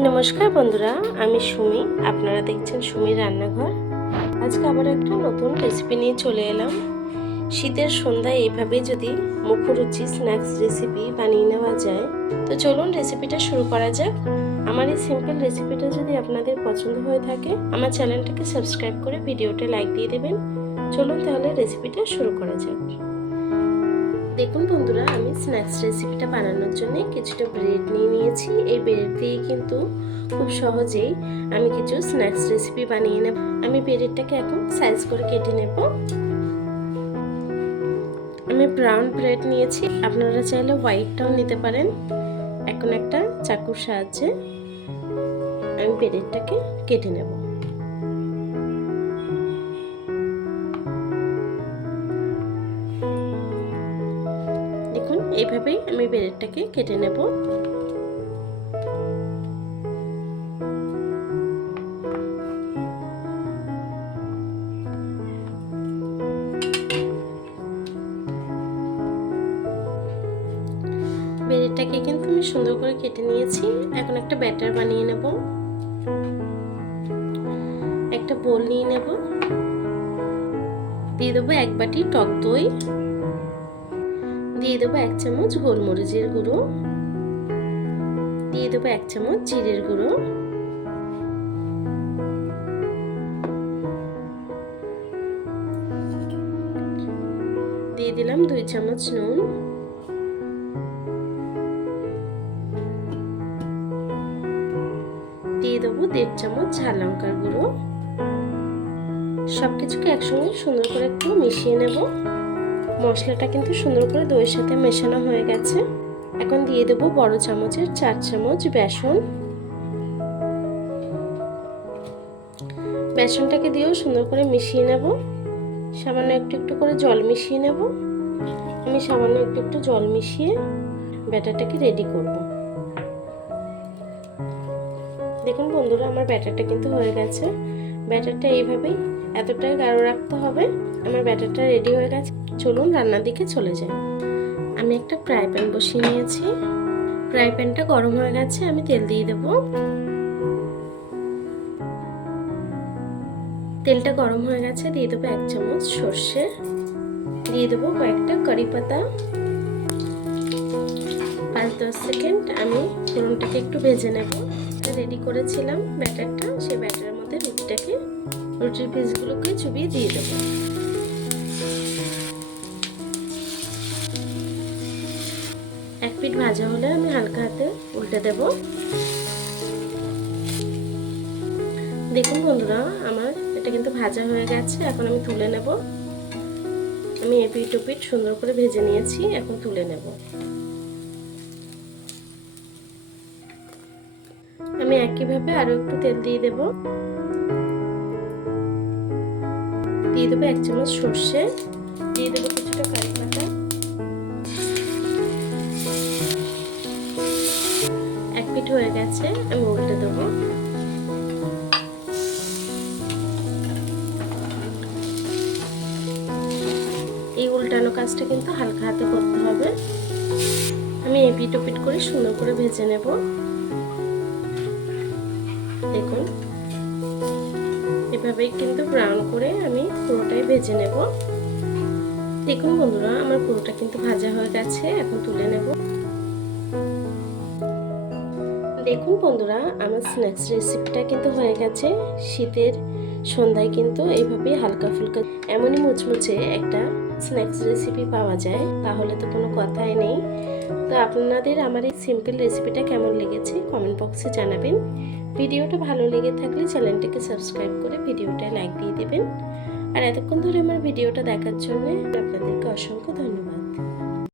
নমস্কার বন্ধুরা, আমি সুমি। আপনারা দেখছেন সুমির রান্নাঘর। আজকে আবার একটা নতুন রেসিপি নিয়ে চলে এলাম। শীতের সন্ধ্যায় এইভাবে যদি মুখরুচি স্ন্যাক্স রেসিপি বানিয়ে নেওয়া যায়, তো চলুন রেসিপিটা শুরু করা যাক। আমার এই সিম্পল রেসিপিটা যদি আপনাদের পছন্দ হয়ে থাকে, আমার চ্যানেলটাকে সাবস্ক্রাইব করে ভিডিওটা লাইক দিয়ে দেবেন। চলুন তাহলে রেসিপিটা শুরু করা যাক। দেখুন বন্ধুরা, আমি স্ন্যাক্স রেসিপিটা বানানোর জন্য কিছুটা ব্রেড নিয়ে নিয়েছি। এই ব্রেড দিয়ে কিন্তু খুব সহজেই আমি কিছু স্ন্যাক্স রেসিপি বানিয়ে নেব। আমি ব্রেডটাকে এখন সাইজ করে কেটে নেব। আমি ব্রাউন ব্রেড নিয়েছি। আপনারা চাইলে হোয়াইটটাও নিতে পারেন। এখন একটা চাকুর সাহায্যে আমি ব্রেডটাকে কেটে নেব। দেখুন এইভাবেই আমি ব্রেডটাকে কেটে নেব। ব্রেডটাকে কিন্তু আমি সুন্দর করে কেটে নিয়েছি। এখন একটা ব্যাটার বানিয়ে নেব। একটা বোল নিয়ে নেব। দিয়ে দেবো এক বাটি টক দই। দিয়ে দেবো এক চামচ গোলমরিচের গুঁড়ো। দিয়ে দেবো এক চামচ জিরের গুঁড়ো। দিয়ে দিলাম দুই চামচ নুন। দিয়ে দেবো দেড় চামচ ঝাল লঙ্কার গুঁড়ো। সব কিছুকে একসঙ্গে সুন্দর করে একটু মিশিয়ে নেব। মশলাটা কিন্তু সুন্দর করে দইয়ের সাথে মেশানো হয়ে গেছে। এখন দিয়ে দেবো বড় চামচের চার চামচ বেসন। বেসনটাকে দিয়েও সুন্দর করে মিশিয়ে নেব। সামান্য একটু একটু করে জল মিশিয়ে নেব। আমি সামান্য একটু একটু জল মিশিয়ে ব্যাটারটাকে রেডি করব। দেখুন বন্ধুরা, আমার ব্যাটারটা কিন্তু হয়ে গেছে। ব্যাটারটা এইভাবেই এতটাই গাঢ় রাখতে হবে, আমার ব্যাটারটা রেডি হয়ে গেছে। চলুন রান্নার দিকে চলে যাই। আমি একটা ফ্রাই প্যান বসিয়ে নিয়েছি। ফ্রাই প্যানটা গরম হয়ে গেছে, আমি তেল দিয়ে দেব। তেলটা গরম হয়ে গেছে, দিয়ে দেবো এক চামচ সর্ষে। দিয়ে দেবো কয়েকটা কারি পাতা। পাঁচ দশ সেকেন্ড আমি ফোড়নটাকে একটু ভেজে নেব। রেডি করেছিলাম ব্যাটারটা সেই ব্যাটারের রুটিটাকে রুটির পিসগুলোকে চুবিয়ে দিয়ে দেবো। এক পিঠ ভাজা হলে আমি হালকা হাতে উল্টে দেব। দেখুন বন্ধুরা, আমার এটা কিন্তু ভাজা হয়ে গেছে, এখন আমি তুলে নেব। আমি এপিট ওপিট সুন্দর করে ভেজে নিয়েছি, এখন তুলে নেব। আমি একইভাবে আরও একটু তেল দিয়ে দেব। দিয়ে দেবো এক চামচ সর্ষে, দিয়ে দেবো কিছুটা কারি পাতা। এক পিঠ হয়ে গেছে, আমি উল্টে দেবো। এই উল্টানো কাজটা কিন্তু হালকা হাতে করতে হবে। আমি এপিট ওপিট করে সুন্দর করে ভেজে নেব। দেখুন। এভাবেই কিন্তু ব্রাউন করে আমি পুরোটাই ভেজে নেব। দেখুন বন্ধুরা, আমার পুরোটা কিন্তু ভাজা হয়ে গেছে, এখন তুলে নেব। দেখুন বন্ধুরা, আমার স্ন্যাক্স রেসিপিটা কিন্তু হয়ে গেছে। শীতের সন্ধ্যায় কিন্তু এইভাবেই হালকা ফুলকা এমনই মুচমুচে একটা স্ন্যাক্স রেসিপি পাওয়া যায়, তাহলে তো কোনো কথাই নেই। তো আপনাদের আমার এই সিম্পল রেসিপিটা কেমন লেগেছে কমেন্ট বক্সে জানাবেন। ভিডিওটা ভালো লেগে থাকলে চ্যানেলটিকে সাবস্ক্রাইব করে ভিডিওটা লাইক দিয়ে দেবেন। আর এতক্ষণ ধরে আমার ভিডিওটা দেখার জন্য আপনাদেরকে অসংখ্য ধন্যবাদ।